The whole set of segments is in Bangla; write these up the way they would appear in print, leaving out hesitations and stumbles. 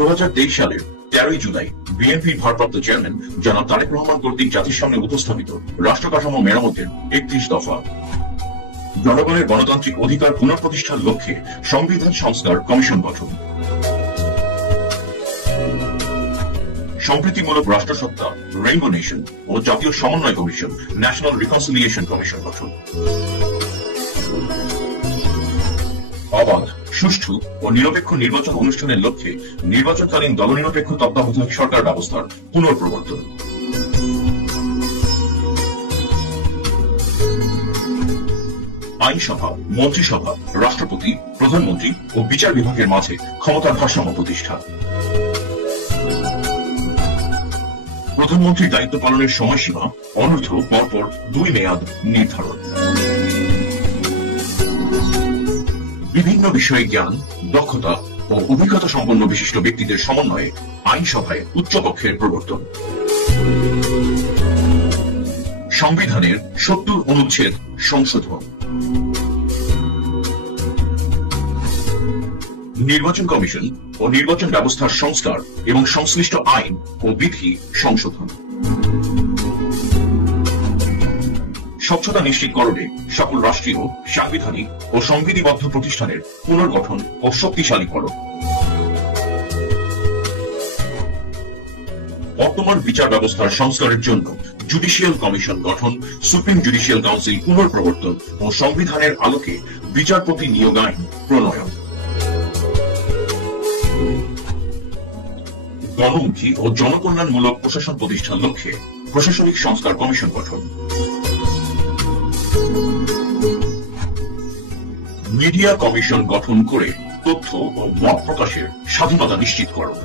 2023 সালের 13 জুলাই বিএনপির ভারপ্রাপ্ত চেয়ারম্যান জনাব তারেক রহমান কর্তৃক জাতির সামনে উপস্থাপিত রাষ্ট্র কাঠামো মেরামতের 31 দফা জনগণের গণতান্ত্রিক অধিকার পুনঃপ্রতিষ্ঠার লক্ষ্যে সংবিধান সংস্কার কমিশন গঠন, সম্প্রীতিমূলক রাষ্ট্রসত্তা রেইনবো নেশন ও জাতীয় সমন্বয় কমিশন ন্যাশনাল রিকনসিলিয়েশন কমিশন গঠন, অবাধ, সুষ্ঠু ও নিরপেক্ষ নির্বাচন অনুষ্ঠানের লক্ষ্যে নির্বাচনকালীন দলনিরপেক্ষ তত্ত্বাবধায়ক সরকার ব্যবস্থার পুনঃপ্রবর্তন, আইনসভা, মন্ত্রিসভা, রাষ্ট্রপতি, প্রধানমন্ত্রী ও বিচার বিভাগের মাঝে ক্ষমতার ভারসাম্য প্রতিষ্ঠা, প্রধানমন্ত্রীর দায়িত্ব পালনের সময়সীমা অনূর্ধ্ব পরপর 2 মেয়াদ নির্ধারণ, বিভিন্ন বিষয়ে জ্ঞান, দক্ষতা ও অভিজ্ঞতা সম্পন্ন বিশিষ্ট ব্যক্তিদের সমন্বয়ে আইনসভায় উচ্চকক্ষের প্রবর্তন, সংবিধানের 70 অনুচ্ছেদ সংশোধন, নির্বাচন কমিশন ও নির্বাচন ব্যবস্থার সংস্কার এবং সংশ্লিষ্ট আইন ও বিধি সংশোধন, স্বচ্ছতা নিশ্চিতকরণে সকল রাষ্ট্রীয়, সাংবিধানিক ও সংবিধিবদ্ধ প্রতিষ্ঠানের পুনর্গঠন ও শক্তিশালীকরণ, বর্তমান বিচার ব্যবস্থার সংস্কারের জন্য জুডিশিয়াল কমিশন গঠন, সুপ্রিম জুডিশিয়াল কাউন্সিল পুনর্প্রবর্তন ও সংবিধানের আলোকে বিচারপতি নিয়োগ আইন প্রণয়ন, গণমুখী ও জনকল্যাণমূলক প্রশাসন প্রতিষ্ঠার লক্ষ্যে প্রশাসনিক সংস্কার কমিশন গঠন, মিডিয়া কমিশন গঠন করে তথ্য ও মত প্রকাশের স্বাধীনতা নিশ্চিতকরণ,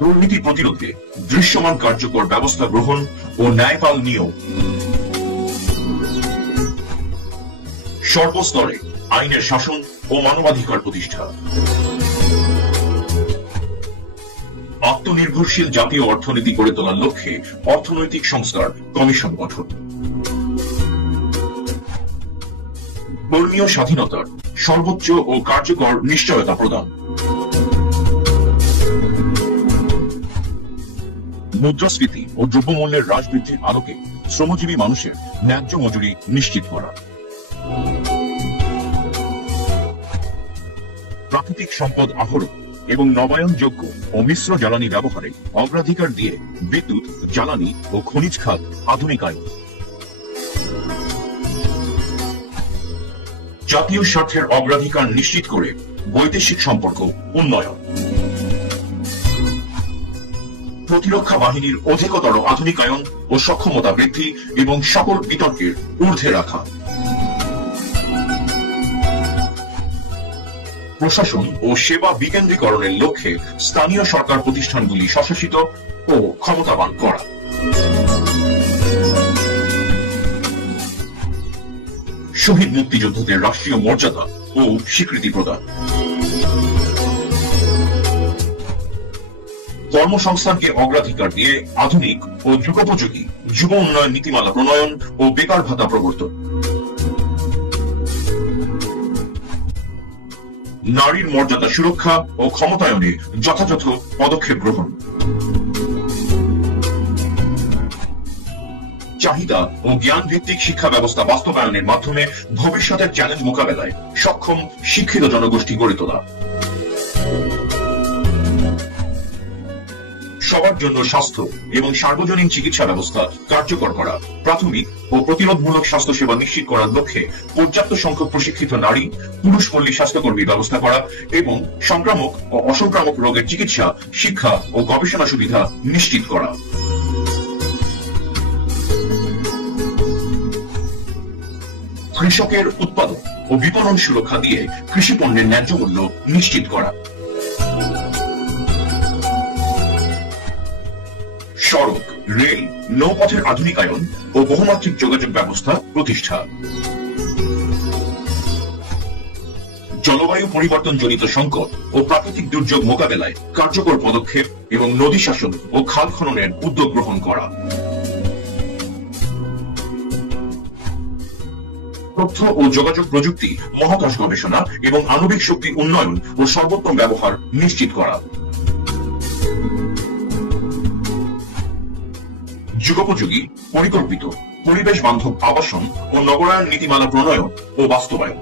দুর্নীতি প্রতিরোধে দৃশ্যমান কার্যকর ব্যবস্থা গ্রহণ ও ন্যায়পাল নিয়োগ, সর্বস্তরে আইনের শাসন ও মানবাধিকার প্রতিষ্ঠা, আত্মনির্ভরশীল জাতীয় অর্থনীতি গড়ে তোলার লক্ষ্যে অর্থনৈতিক সংস্কার কমিশন গঠন, ধর্মীয় স্বাধীনতার সর্বোচ্চ ও কার্যকর নিশ্চয়তা প্রদান, মুদ্রাস্ফীতি ও দ্রব্যমূল্যের হ্রাস বৃদ্ধির আলোকে শ্রমজীবী মানুষের ন্যায্য মজুরি নিশ্চিত করা, প্রাকৃতিক সম্পদ আহরণ এবং নবায়নযোগ্য ও মিশ্র জ্বালানি ব্যবহারে অগ্রাধিকার দিয়ে বিদ্যুৎ, জ্বালানি ও খনিজ খাত আধুনিকায়ন, জাতীয় স্বার্থের অগ্রাধিকার নিশ্চিত করে বৈদেশিক সম্পর্ক উন্নয়ন, প্রতিরক্ষা বাহিনীর অধিকতর আধুনিকায়ন ও সক্ষমতা বৃদ্ধি এবং সকল বিতর্কের ঊর্ধ্বে রাখা, প্রশাসন ও সেবা বিকেন্দ্রীকরণের লক্ষ্যে স্থানীয় সরকার প্রতিষ্ঠানগুলি স্বশাসিত ও ক্ষমতাবান করা, শহীদ মুক্তিযোদ্ধাদের রাষ্ট্রীয় মর্যাদা ও স্বীকৃতি প্রদান, কর্মসংস্থানকে অগ্রাধিকার দিয়ে আধুনিক ও যুগোপযোগী যুব উন্নয়ন নীতিমালা প্রণয়ন ও বেকার ভাতা প্রবর্তন, নারীর মর্যাদা সুরক্ষা ও ক্ষমতায়নে যথাযথ পদক্ষেপ গ্রহণ, চাহিদা ও জ্ঞান ভিত্তিক শিক্ষা ব্যবস্থা বাস্তবায়নের মাধ্যমে ভবিষ্যতের চ্যালেঞ্জ মোকাবেলায় সক্ষম শিক্ষিত জনগোষ্ঠী গড়ে তোলা, সবার জন্য স্বাস্থ্য এবং সার্বজনীন চিকিৎসা ব্যবস্থা কার্যকর করা, প্রাথমিক ও প্রতিরোধমূলক স্বাস্থ্যসেবা নিশ্চিত করার লক্ষ্যে পর্যাপ্ত সংখ্যক প্রশিক্ষিত নারী, পুরুষপল্লী স্বাস্থ্যকর্মীর ব্যবস্থা করা এবং সংক্রামক ও অসংক্রামক রোগের চিকিৎসা, শিক্ষা ও গবেষণা সুবিধা নিশ্চিত করা, কৃষকের উৎপাদন ও বিপণন সুরক্ষা দিয়ে কৃষি পণ্যের ন্যায্য মূল্য নিশ্চিত করা, সড়ক, রেল, নৌপথের আধুনিকায়ন ও বহুমাত্রিক যোগাযোগ ব্যবস্থা প্রতিষ্ঠা, জলবায়ু পরিবর্তনজনিত সংকট ও প্রাকৃতিক দুর্যোগ মোকাবেলায় কার্যকর পদক্ষেপ এবং নদী শাসন ও খাল খননের উদ্যোগ গ্রহণ করা, তথ্য ও যোগাযোগ প্রযুক্তি, মহাকাশ গবেষণা এবং আণবিক শক্তি উন্নয়ন ও সর্বোত্তম ব্যবহার নিশ্চিত করা। যুগোপযোগী, পরিকল্পিত, পরিবেশ বান্ধব আবাসন ও নগরায়ণ নীতিমালা প্রণয়ন ও বাস্তবায়ন।